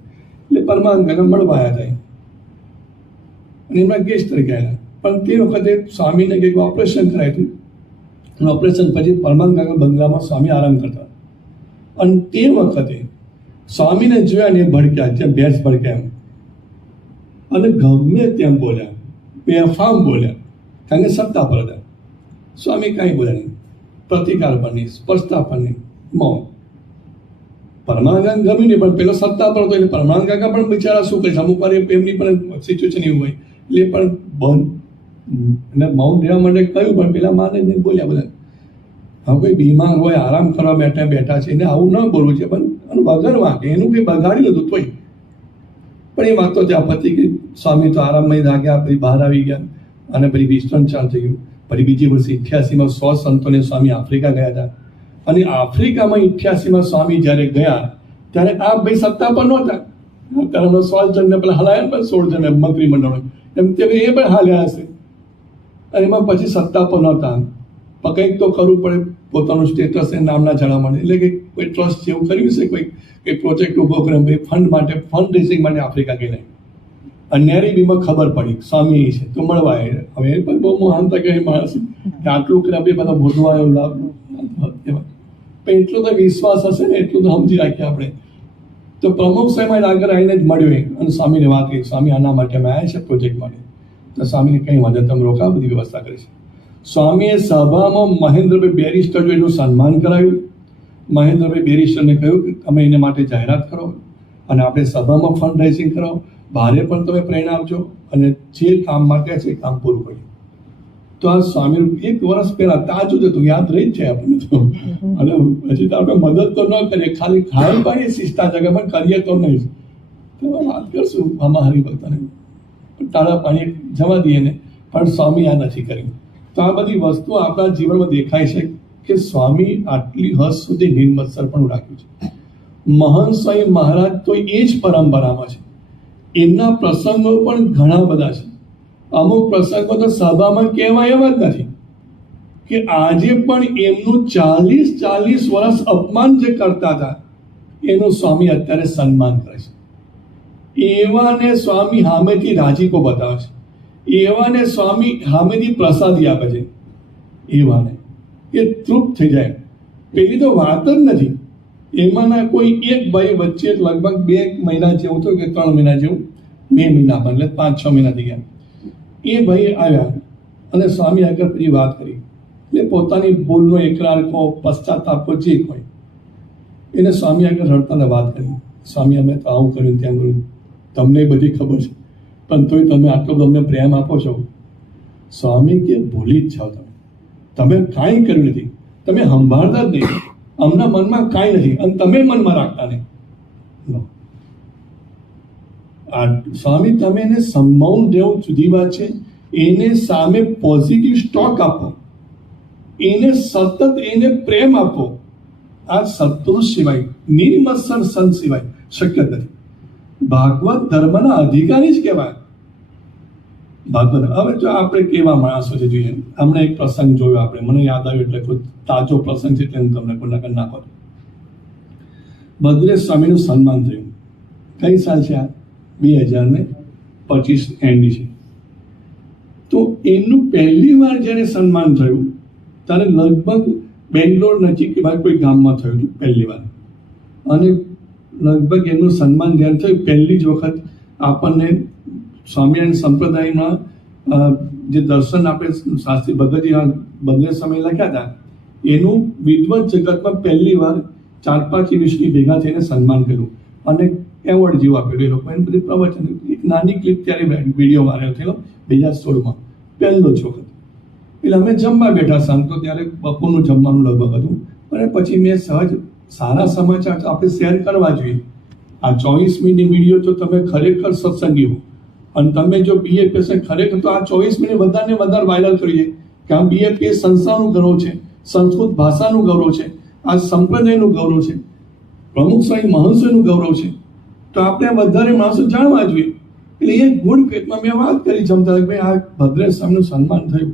એટલે પરમાનંદ કાકા મળવા આવ્યા હતા અને એમના ગેસ્ટ તરીકે આવ્યા. પણ તે વખતે સ્વામીને કંઈક ઓપરેશન કરાયું હતું, ઓપરેશન પછી પરમાનંદ કાકા બંગલામાં સ્વામી આરામ કરતા, અને તે વખતે સ્વામીને જોયા ને એ ભડક્યા, જેમ ભેંસ ભડક્યા એમ, અને ગમે તેમ બોલ્યા, બેફામ બોલ્યા, કારણ કે સત્તા પર હતા. સ્વામી કાંઈ બોલ્યા નહીં, પ્રતિકાર પર નહીં, સ્પર્શતા પર નહીં, મૌન. પરમાનંદ કાકા ગમ્યું નહીં, પણ પેલો સત્તા પર હતો એટલે પરમાનંદ કાકા પણ બિચારા શું કરે છે, અમુક વાર એમની પણ સિચ્યુએશન એવું હોય એટલે પણ બંધ અને મૌન રહેવા માટે કહ્યું, પણ પેલા માને નહીં બોલ્યા બધા. હવે કોઈ બીમાર હોય, આરામ કરવા બેઠા છે, એને આવું ન બોલવું છે, પણ વગર વાંકે એનું કંઈ બગાડ્યું હતું તોય. પણ એ વાત તો ત્યાં પતી ગઈ. સ્વામી તો આરામમાં લાગ્યા, પછી બહાર આવી ગયા અને પછી વિસ્ટર્ન ચાલુ થઈ ગયું. પછી બીજી વર્ષે 88માં 100 સંતોને સ્વામી આફ્રિકા ગયા હતા. અને આફ્રિકામાં 88માં સ્વામી જ્યારે ગયા ત્યારે આ ભાઈ સત્તા પર નહોતા. ત્યારે 16 જણને પેલા હલાયા, પણ 16 જણ મંત્રીમંડળ એમ તે એ પણ હાલ્યા હશે. અને એમાં પછી સત્તા પર નહોતા. પણ કંઈક તો કરવું પડે, પોતાનું સ્ટેટસ એ નામના જણા મળે. એટલે કે કોઈ ટ્રસ્ટ જેવું કર્યું છે, કોઈ પ્રોજેક્ટ ઉભો કરે, ફંડ માટે, ફંડ રેઝિંગ માટે આફ્રિકા ગયેલા. અન્યારી બીમાં ખબર પડી સ્વામી છે તો મળવા. હવે એ પણ બહુ મહાન તકે માણસ કે આટલું કરે, બે બધા ભોજવાયો લાભ. પણ એટલો તો વિશ્વાસ હશે ને, એટલું તો સમજી રાખીએ આપણે. તો પ્રમુખ સાહેબ આગળ આવીને જ મળ્યો અને સ્વામીને વાત કરી, સ્વામી આના માટે અમે આવ્યા છે પ્રોજેક્ટ માટે. તો સ્વામીને કંઈ વાંધો, તમે રોકાવ, બધી વ્યવસ્થા કરી છે. સ્વામીએ સભામાં મહેન્દ્રભાઈ બેરિસ્ટર જો એનું સન્માન કરાવ્યું. મહેન્દ્રભાઈ બેરિસ્ટરને કહ્યું કે તમે એને માટે જાહેરાત કરો અને આપણે સભામાં ફંડ રાઇઝિંગ કરાવો, બહારે પણ તમે પ્રેરણા આપજો અને જે કામ માટે છે એ કામ પૂરું કર્યું. તો આ સ્વામી 1 વર્ષ પહેલા તાજું હતું, યાદ રહી જ છે આપણને તો. અને હજી તો આપણે મદદ તો ન કરીએ, ખાલી ખાઈ પાડીએ શિષ્ટા જગ્યામાં, કરીએ તો નહીં. તો વાત કરશું આમાં હરિભક્તને તાળા પાણી જવા દઈએ ને, પણ સ્વામી આ નથી કર્યું. તો આ બધી વસ્તુ આપણા જીવનમાં દેખાય છે કે સ્વામી આટલી હદ સુધી નિર્મત્સર પણ રાખ્યું છે. મહંત સ્વામી મહારાજ તો એ જ પરંપરામાં છે. એમના પ્રસંગો પણ ઘણા બધા છે. અમુક પ્રસંગો તો સભામાં કહેવાય એવા જ નથી કે આજે પણ એમનું 40 વર્ષ અપમાન જે કરતા હતા એનું સ્વામી અત્યારે સન્માન કરે છે. એવાને સ્વામી સામેથી રાજીપો બતાવે છે, એવાને સ્વામી સામેથી પ્રસાદી આપે છે. એવાને એ તૃપ્ત થઈ જાય. પેલી તો વાત જ નથી. એમાંના કોઈ એક ભાઈ વચ્ચે લગભગ 2 મહિના જેવું થયું કે 3 મહિના જેવું, 2 મહિના પણ એટલે 5-6 મહિના થઈ ગયા. એ ભાઈ આવ્યા અને સ્વામી આગળ પછી વાત કરી. એટલે પોતાની ભૂલનો એકરાર કહો, પશ્ચાતાપ કહો, જે હોય એને સ્વામી આગળ રડતાને વાત કરી. સ્વામી અમે તો આવું કર્યું, ત્યાં કર્યું, તમને બધી ખબર છે, પણ તોય તમે આટલો તમને પ્રેમ આપો છો. સ્વામી કે ભૂલી જ જાઓ, તમે કાંઈ કર્યું નથી, તમે સંભાળતા જ નહીં, અમના મનમાં કાંઈ નથી અને તમે મનમાં રાખતા નહીં. સ્વામી તમે એને સમાઉન દેવું જુદી વાત છે. એને સામે પોઝિટિવ સ્ટોક આપો, એને સતત એને પ્રેમ આપો. આ સત્પુરુષ સિવાય, નિર્મત્સર સંત સિવાય શક્ય નથી. ભાગવત ધર્મના અધિકારી જ કહેવાય. ભાગવત હવે જો આપણે કેવા માણસો છે જોઈએ. હમણાં એક પ્રસંગ જોયો આપણે, મને યાદ આવ્યો એટલે કોઈ તાજો પ્રસંગ છે એટલે હું તમને કોઈ નકલ નાખો. ભદ્રેશ સ્વામીનું સન્માન થયું. કઈ સાલ છે આ? 2025 એન્ડ છે. તો એમનું પહેલી વાર જ્યારે સન્માન થયું ત્યારે લગભગ બેંગ્લોર નજીક કે ભાઈ કોઈ ગામમાં થયું હતું પહેલી વાર. અને લગભગ એમનું સન્માન જ્યારે થયું પહેલી જ વખત આપણને સ્વામિનારાયણ સંપ્રદાયમાં જે દર્શન આપણે શાસ્ત્રી ભગતજી ભદ્રેશ સ્વામી લખ્યા હતા એનું વિદ્વત જગતમાં પહેલી વાર 4-5 યુનિવર્સિટી ભેગા થઈને સન્માન કર્યું અને એવોર્ડ જેવું આપેલું. એ લોકો એને બધી પ્રવચન, એક નાની ક્લિપ ત્યારે વિડીયો મારેલો થયેલો 2016માં પહેલો જ વખત. એટલે અમે જમવા બેઠા સંતો, ત્યારે બપોરનું જમવાનું લગભગ હતું. અને પછી મેં સહજ સારા સમાચાર આપણે શેર કરવા જોઈએ. આ 24 મિનિટની વિડીયો તો તમે ખરેખર સત્સંગી હો અને તમે જો BAPS ખરેખર તો આ 24 મિનિટ વધારે વધારે વાયરલ કરીએ કે આ BAPS સંસ્થાનું ગૌરવ છે, સંસ્કૃત ભાષાનું ગૌરવ છે, આ સંપ્રદાયનું ગૌરવ છે, પ્રમુખ સ્વામી મહંતનું ગૌરવ છે. તો આપણે વધારે માણસો જાણવા જોઈએ. એટલે એ ગુણ પેટમાં મેં વાત કરી જમતા કે ભાઈ આ ભદ્રેશ સ્વામીનું સન્માન થયું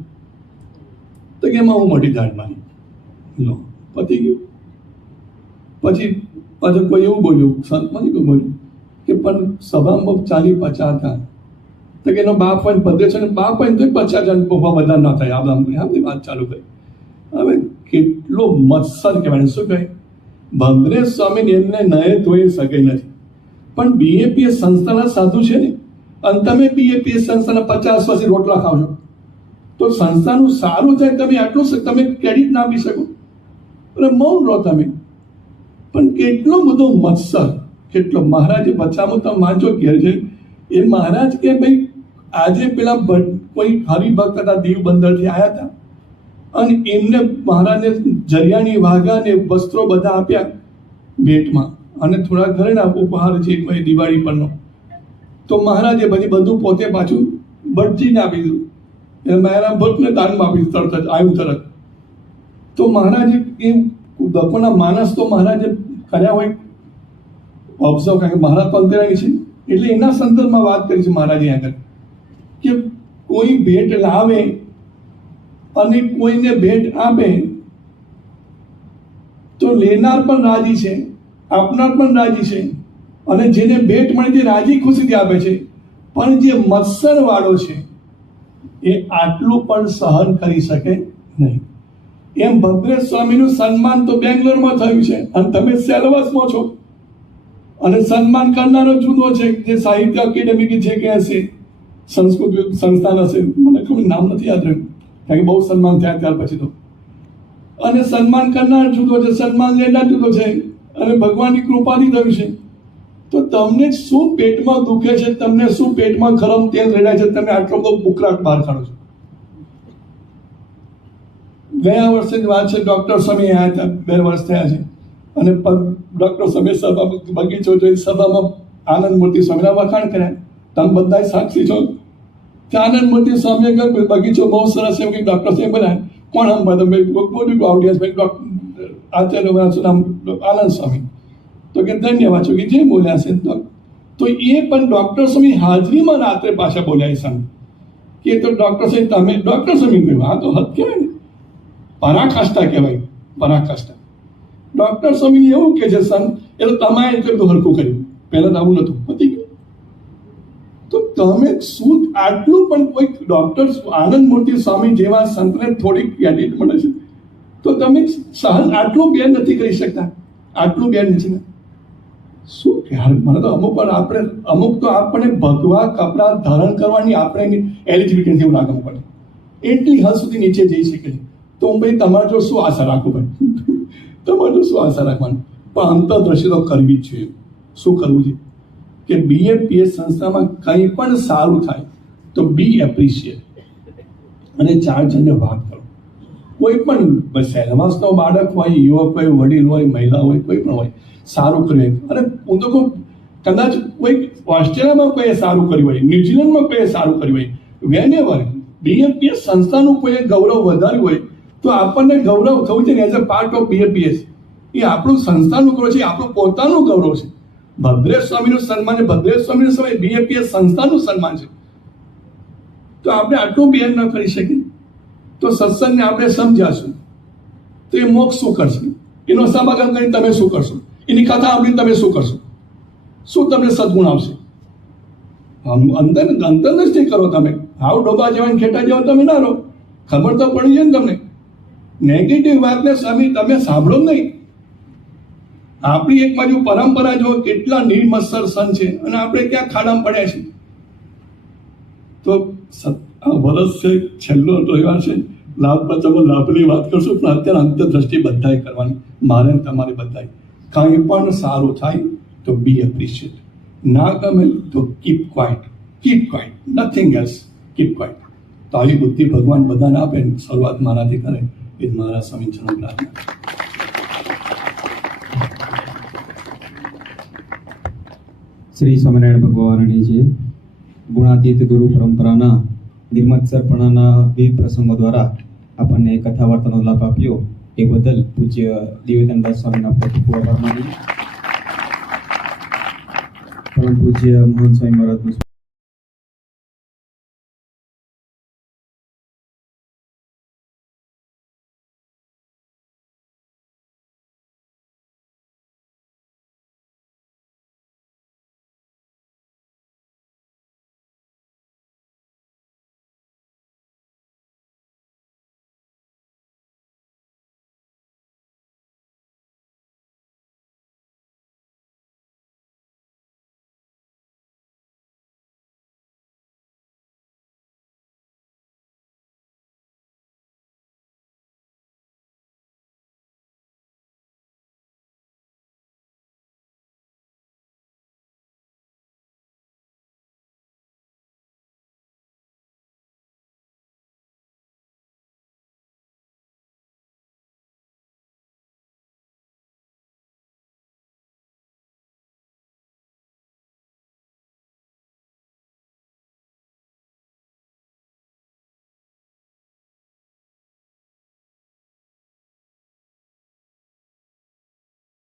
તો કે એમાં હું મોટી જાણ માની લો પતી ગયું. પછી પાછું કોઈ એવું બોલ્યું, સંતમાંથી કોઈ બોલ્યું કે પણ સભામાં 40-50 હતા તો કે એનો બાપ હોય ભદ્રેશ અને બાપ હોય તો 50 જણ બધા ન થાય. આપણી વાત ચાલુ કરી. હવે કેટલો મત્સર કહેવાય, શું કહે ભદ્રેશ સ્વામી એમને નયે ધોઈ શકે નથી. પણ BAPS સંસ્થાના સાધુ છે ને, અને તમે BAPS સંસ્થાના 50 વર્ષથી રોટલા ખાવ છો તો સંસ્થાનું સારું થાય તમે આટલું તમે ક્રેડિટ ના આપી શકો. એટલે મૌન રહો તમે. પણ કેટલો બધો મત્સર, કેટલો મહારાજે બચાવો તમે વાંચો ઘેર જઈ. એ મહારાજ કે ભાઈ આજે પેલા કોઈ હરિભક્ત હતા દીવ બંદરથી આવ્યા હતા અને એમને મહારાજને જરિયાની વાઘા ને વસ્ત્રો બધા આપ્યા ભેટમાં અને થોડા ઘરે ના ઉપહાર છે કોઈ દિવાળી પરનો. તો મહારાજે પછી બધું પોતે પાછું ભટજીને આપી દીધું. એટલે મારા ભટ્ટને દાનમાં આપી દીધું. તરત જ આવ્યું તરત. તો મહારાજે એ લોકોના માનસ તો મહારાજે કર્યા હોય ઓબ્ઝર્વ, કારણ કે મહારાજ તો અંતરાય છે એટલે એના સંદર્ભમાં વાત કરી છે મહારાજે આગળ કે કોઈ ભેટ લાવે અને કોઈને ભેટ આપે તો લેનાર પણ રાજી છે, આપનાર પણ રાજી છે, અને જેને ભેટ મળે તે રાજી ખુશીથી આપે છે. પણ જે મત્સર વાળો છે એ આટલું પણ સહન કરી શકે નહીં. એમ ભદ્રેશ સ્વામીનું સન્માન તો બેંગ્લોરમાં થયું છે અને તમે સેલવાસમાં છો, અને સન્માન કરનારો જુદો છે જે સાહિત્ય એકેડેમી કે છે કે હશે, સંસ્કૃત સંસ્થાન હશે, મને ખબર નામ નથી યાદ રહ્યું કારણ કે બહુ સન્માન થયા ત્યાર પછી તો. અને સન્માન કરનાર જુદો છે, સન્માન લેનાર જુદો છે, અને ભગવાનની કૃપાથી થયું છે. તો તમને શું પેટમાં દુખે છે, તમને શું પેટમાં ગરમ તેલ રેડાય છે, તમે આટલો બધો બુકરાટ બહાર કાઢો છો. ગયા વર્ષે જ વાત છે, ડોક્ટર સ્વામી આવ્યા હતા, 2 વર્ષ થયા છે, અને ડોક્ટર સ્વામી સભામાં બગીચો જોઈ સભામાં આનંદ મૂર્તિ સ્વામીના વખાણ કર્યા. તમે બધા સાક્ષી છો કે આનંદ મૂર્તિ સ્વામીએ કહ્યું બગીચો બહુ સરસ છે, કે ડોક્ટર સાહેબ બનાવે કોણ સંભાળે મોટું ઓડિયન્સ આચાર્ય નામ આનંદ સ્વામી. તો કે ધન્યવાદ છો કે જે બોલ્યા છે. તો એ પણ ડોક્ટર સ્વામી હાજરીમાં રાત્રે પાછા બોલ્યા સંત કે તો ડોક્ટર સાહેબ તમે ડોક્ટર સ્વામી કહ્યું હા તો હદ કહેવાય ને, પરાકાષ્ઠા કહેવાય, પરાકાષ્ઠા. ડોક્ટર સ્વામી એવું કે છે સંત એટલે તમારે એટલું હરખું કર્યું, પહેલા તો આવું નતું, પતી ગયું. તો તમે શું આટલું પણ કોઈ ડોક્ટર આનંદ મૂર્તિ સ્વામી જેવા સંતને થોડીક ક્રેડિટ મળે છે તો તમે સહન આટલું બેન નથી કરી શકતા, આટલું બેન નથી. શું યાર, મને તો અમુક તો આપણે ભગવા કપડાં ધારણ કરવાની આપણે એલિજિબિલિટી એવું લાગવું પડે, એટલી હદ સુધી નીચે જઈ શકે છે. તો હું ભાઈ તમારે જો શું આશા રાખું ભાઈ, તમારે જો શું આશા રાખવાની, પણ અંતરદ્રષ્ટિ તો કરવી જ જોઈએ. શું કરવું છે કે BAPS સંસ્થામાં કંઈ પણ સારું થાય તો બી એપ્રિશિએટ અને 4 જણને વાત કરો. કોઈ પણ સેલવાસનો બાળક હોય, યુવક હોય, વડીલ હોય, મહિલા હોય, કોઈ પણ હોય, સારું કર્યું. અને હું તો કહું કદાચ કોઈ ઓસ્ટ્રેલિયામાં કોઈએ સારું કર્યું હોય, ન્યુઝીલેન્ડમાં કોઈએ સારું કર્યું હોય, વેનેવર BAPS સંસ્થાનું કોઈએ ગૌરવ વધાર્યું હોય તો આપણને ગૌરવ થવું છે ને as a part of BAPS. એ આપણું સંસ્થાનું ગૌરવ છે, આપણું પોતાનું ગૌરવ છે. ભદ્રેશ સ્વામીનું સન્માન છે, ભદ્રેશ સ્વામીનું સમય BAPS સંસ્થાનું સન્માન છે. તો આપણે આટલું બેન ન કરી શકીએ તો સત્સંગને આપણે સમજાશું તો એ મોક્ષ શું કરશે, એનો સભાગમ કરીને તમે શું કરશો, એની કથા સાંભળીને તમે શું કરશો, શું તમને સદગુણ આવશે? અંતરદ્રષ્ટિ કરો તમે. હાવ ડોબા જેવા ખેટા જેવા તમે ના રહો, ખબર તો પડી જાય ને તમને. નેગેટિવ વાતને તમે સાંભળો જ નહીં. આપણી એક બાજુ પરંપરા જો કેટલા નિર્મત્સર સન છે અને આપણે ક્યાં ખાડામાં પડ્યા છે. તો આ વર્ષ છે, છેલ્લો રવિવાર છે, લાભની વાત કરશું, પણ અત્યારે અંતરદ્રષ્ટિ બધાએ કરવાની, મારે તમારે બધાએ. કાંઈ પણ સારું થાય તો બી એપ્રિશિએટ, ના ગમે તો keep quite, nothing else, keep quite. તો આવી બુદ્ધિ ભગવાન બધાને આપે. શરૂઆત મારાથી કરે એ મારા સ્વામી ચરણ પ્રાર્થના. શ્રી સ્વામિનારાયણ ભગવાનની જે ગુણાતીત ગુરુ પરંપરાના નિર્મત્સરપણાના વિવિધ પ્રસંગો દ્વારા આપણને કથા વાર્તાનો લાભ આપ્યો એ બદલ પૂજ્ય દિવ્યદાસ સ્વામીના ખૂબ આભાર માનીએ. પરમ પૂજ્ય મોહન સ્વામી મહારાજનું